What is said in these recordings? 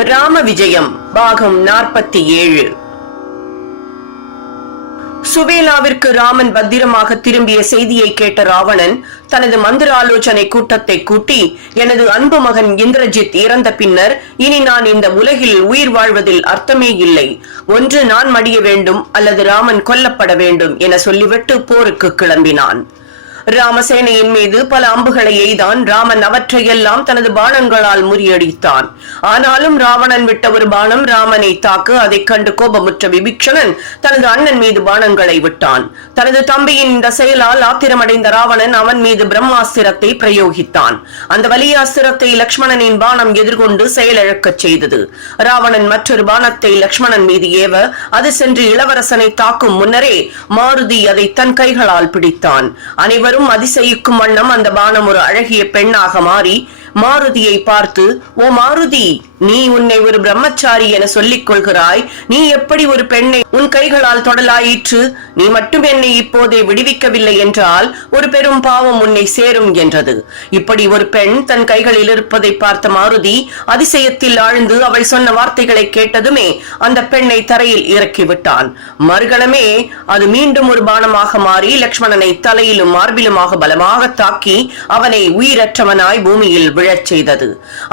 ராம விஜயம் பாகம் 47. சுவேலாவிற்கு ராமன் பத்திரமாக திரும்பிய செய்தியை கேட்ட ராவணன் தனது மந்திர ஆலோசனை கூட்டத்தை கூட்டி, எனது அன்பு மகன் இந்திரஜித் இறந்த பின்னர் இனி நான் இந்த உலகில் உயிர் வாழ்வதில் அர்த்தமே இல்லை. ஒன்று நான் மடிய வேண்டும் அல்லது ராமன் கொல்லப்பட வேண்டும் என சொல்லிவிட்டு போருக்கு கிளம்பினான். ராமசேனையின் மீது பல அம்புகளை எய்தான். ராமன் அவற்றையெல்லாம் தனது பாணங்களால் முறியடித்தான். ஆனாலும் ராவணன் விட்ட ஒரு பாணம் ராமனை தாக்கு. அதைக் கண்டு கோபமுற்ற விபீஷணன் தனது அண்ணன் மீது பாணங்களை விட்டான். தனது தம்பியின் இந்த செயலால் ஆத்திரமடைந்த ராவணன் அவன் மீது பிரம்மாஸ்திரத்தை பிரயோகித்தான். அந்த வலியாஸ்திரத்தை லக்ஷ்மணனின் பாணம் எதிர்கொண்டு செயலிழக்கச் செய்தது. ராவணன் மற்றொரு பாணத்தை லக்ஷ்மணன் மீது ஏவ அது சென்று இளவரசனை தாக்கும் முன்னரே மாருதி அதை தன் கைகளால் பிடித்தான். அனைவரும் அதிசயிக்கும் வண்ணம் அந்த பானம் ஒரு அழகிய பெண்ணாக மாறி மாருதியை பார்த்து, ஓ மாருதி, நீ உன்னை ஒரு பிரம்மச்சாரி என சொல்லிக் கொள்கிறாய். நீ எப்படி ஒரு பெண்ணை உன் கைகளால் தொடலாயிற்று? நீ மட்டும் என்னை இப்போதே விடுவிக்கவில்லை என்றால் ஒரு பெரும் பாவம் உன்னை சேரும் என்றது. இப்படி ஒரு பெண் தன் கைகளில் இருப்பதை பார்த்த மாருதி அதிசயத்தில் ஆழ்ந்து அவள் சொன்ன வார்த்தைகளை கேட்டதுமே அந்த பெண்ணை தரையில் இறக்கிவிட்டான். மறுகணமே அது மீண்டும் ஒரு பானமாக மாறி லக்ஷ்மணனை தலையிலும் மார்பிலுமாக பலமாக தாக்கி அவனை உயிரற்றவனாய் பூமியில் விழச் செய்தது.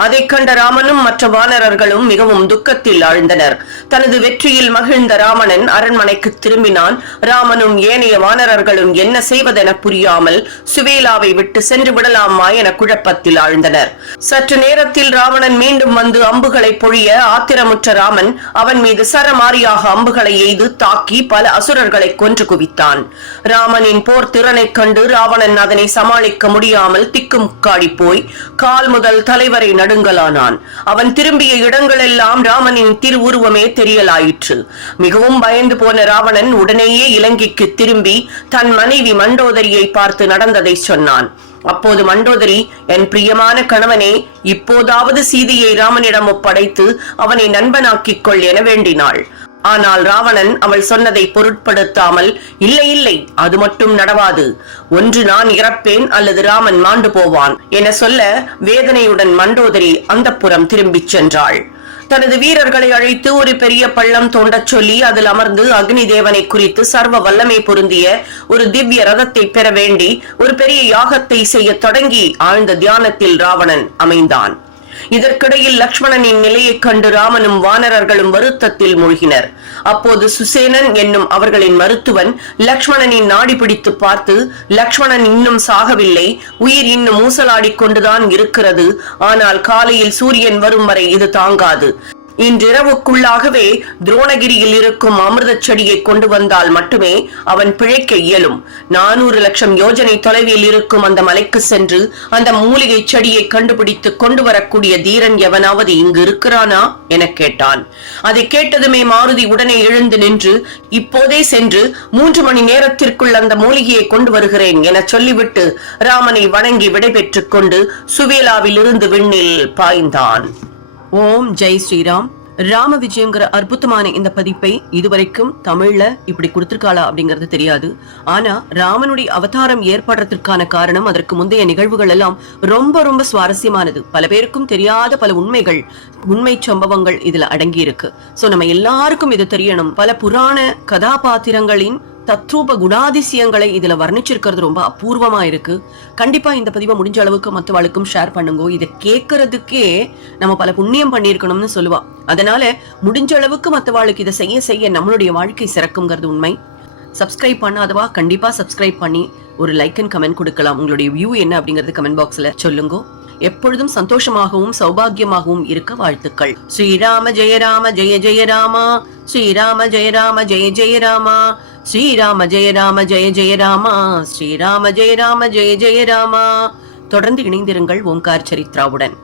அதைக் கண்ட ராமனும் மற்ற வானரர்களும் மிகவும் துக்கத்தில் ஆழ்ந்தனர். தனது வெற்றியில் மகிழ்ந்த ராவணன் அரண்மனைக்கு திரும்பினான். ராமனும் ஏனைய வானரர்களும் என்ன செய்வதென புரியாமல் சுவேலாவை விட்டு சென்று விடலாமா என குழப்பத்தில் ஆழ்ந்தனர். சற்று நேரத்தில் ராவணன் மீண்டும் வந்து அம்புகளை பொழிய ஆத்திரமுற்ற ராமன் அவன் மீது சரமாரியாக அம்புகளை எய்து தாக்கி பல அசுரர்களை கொன்று குவித்தான். ராமனின் போர் திறனை கண்டு ராவணன் அதனை சமாளிக்க முடியாமல் திக்குமுக்காடி போய் கால் முதல் தலைவரை நடுங்கலானான். அவன் திரும்பிய இடங்களெல்லாம் ராமனின் திருவுருவமே தெரியலாயிற்று. மிகவும் பயந்து போன ராவணன் உடனேயே இலங்கைக்கு திரும்பி தன் மனைவி மண்டோதரியை பார்த்து நடந்ததை சொன்னான். அப்போது மண்டோதரி, என் பிரியமான கணவனே, இப்போதாவது சீதையை ராமனிடம் ஒப்படைத்து அவனை நண்பனாக்கிக் கொள் என வேண்டினாள். ஆனால் ராவணன் அவள் சொன்னதை பொருட்படுத்தாமல், இல்லை இல்லை, அது மட்டும் நடவாது. ஒன்று நான் இறப்பேன் அல்லது ராமன் மாண்டு போவான் என சொல்ல வேதனையுடன் மண்டோதரி அந்தப்புறம் திரும்பிச் சென்றாள். தனது வீரர்களை அழைத்து ஒரு பெரிய பள்ளம் தோண்டச் சொல்லி அதில் அமர்ந்து அக்னி தேவனை குறித்து சர்வ வல்லமை பொருந்திய ஒரு திவ்ய ரதத்தை பெற வேண்டி ஒரு பெரிய யாகத்தை செய்ய தொடங்கி ஆழ்ந்த தியானத்தில் ராவணன் அமைந்தான். இதற்கிடையில் லக்ஷ்மணனின் நிலையைக் கண்டு ராமனும் வானரர்களும் வருத்தத்தில் மூழ்கினர். அப்போது சுசேனன் என்னும் அவர்களின் மருத்துவன் லக்ஷ்மணனின் நாடி பிடித்து பார்த்து, லக்ஷ்மணன் இன்னும் சாகவில்லை, உயிர் இன்னும் ஊசலாடிக் கொண்டுதான் இருக்கிறது. ஆனால் காலையில் சூரியன் வரும் வரை இது தாங்காது. இன்றிரவுக்குள்ளாகவே துரோணகிரியில் இருக்கும் அமிர்த செடியை கொண்டு வந்தால் மட்டுமே அவன் பிழைக்க இயலும். 400 லட்சம் யோஜனை தொலைவில் இருக்கும் அந்த மலைக்கு சென்று அந்த மூலிகை செடியை கண்டுபிடித்து கொண்டு வரக்கூடிய தீரன் எவனாவது இங்கு இருக்கிறானா என கேட்டான். அதை கேட்டதுமே மாருதி உடனே எழுந்து நின்று, இப்போதே சென்று 3 மணி நேரத்திற்குள் அந்த மூலிகையை கொண்டு வருகிறேன் என சொல்லிவிட்டு ராமனை வணங்கி விடைபெற்றுக் கொண்டு சுவேலாவில் இருந்து விண்ணில் பாய்ந்தான். ஓம் ஜெய் ஸ்ரீராம். ராம விஜயங்கிற அற்புதமான இந்த பதிப்பை இதுவரைக்கும் தமிழ்ல இப்படி கொடுத்திருக்காளா அப்படிங்கறது தெரியாது. ஆனா ராமனுடைய அவதாரம் ஏற்படுறதுக்கான காரணம், அதற்கு முந்தைய நிகழ்வுகள் எல்லாம் ரொம்ப ரொம்ப சுவாரஸ்யமானது. பல பேருக்கும் தெரியாத பல உண்மை சம்பவங்கள் இதுல அடங்கி இருக்கு. சோ நம்ம எல்லாருக்கும் இது தெரியணும். பல புராண கதாபாத்திரங்களின் தத்ரூப குணாதிசயங்களை இதுல வர்ணிச்சிருக்கிறது ரொம்ப அபூர்வமா இருக்கு. கண்டிப்பா இந்த பதிவை முடிஞ்ச அளவுக்கு மற்றவளுக்கும் ஷேர் பண்ணுங்க. இதை கேட்கறதுக்கே நம்ம பல புண்ணியம் பண்ணிருக்கணும்னு சொல்லுவா. அதனால முடிஞ்ச அளவுக்கு மற்றவாளுக்கு இதை செய்ய செய்ய நம்மளுடைய வாழ்க்கை சிறக்குங்கிறது உண்மை. சப்ஸ்கிரைப் பண்ணாதவா கண்டிப்பா சப்ஸ்கிரைப் பண்ணி ஒரு லைக் அண்ட் கமெண்ட் கொடுக்கலாம். உங்களுடைய வியூ என்ன அப்படிங்கறது கமெண்ட் பாக்ஸ்ல சொல்லுங்க. எப்பொழுதும் சந்தோஷமாகவும் சௌபாகியமாகவும் இருக்க வாழ்த்துக்கள். ஸ்ரீராம ஜெய ராம ஜெய ஜெய ராமா, ஸ்ரீராம ஜெய ராம ஜெய ஜெய ராமா, ஸ்ரீராம ஜெய ராம ஜெய ஜெய ராமா, ஸ்ரீராம ஜெய ராம ஜெய ஜெய ராமா. தொடர்ந்து இணைந்திருங்கள் ஓம்கார் சரித்ராவுடன்.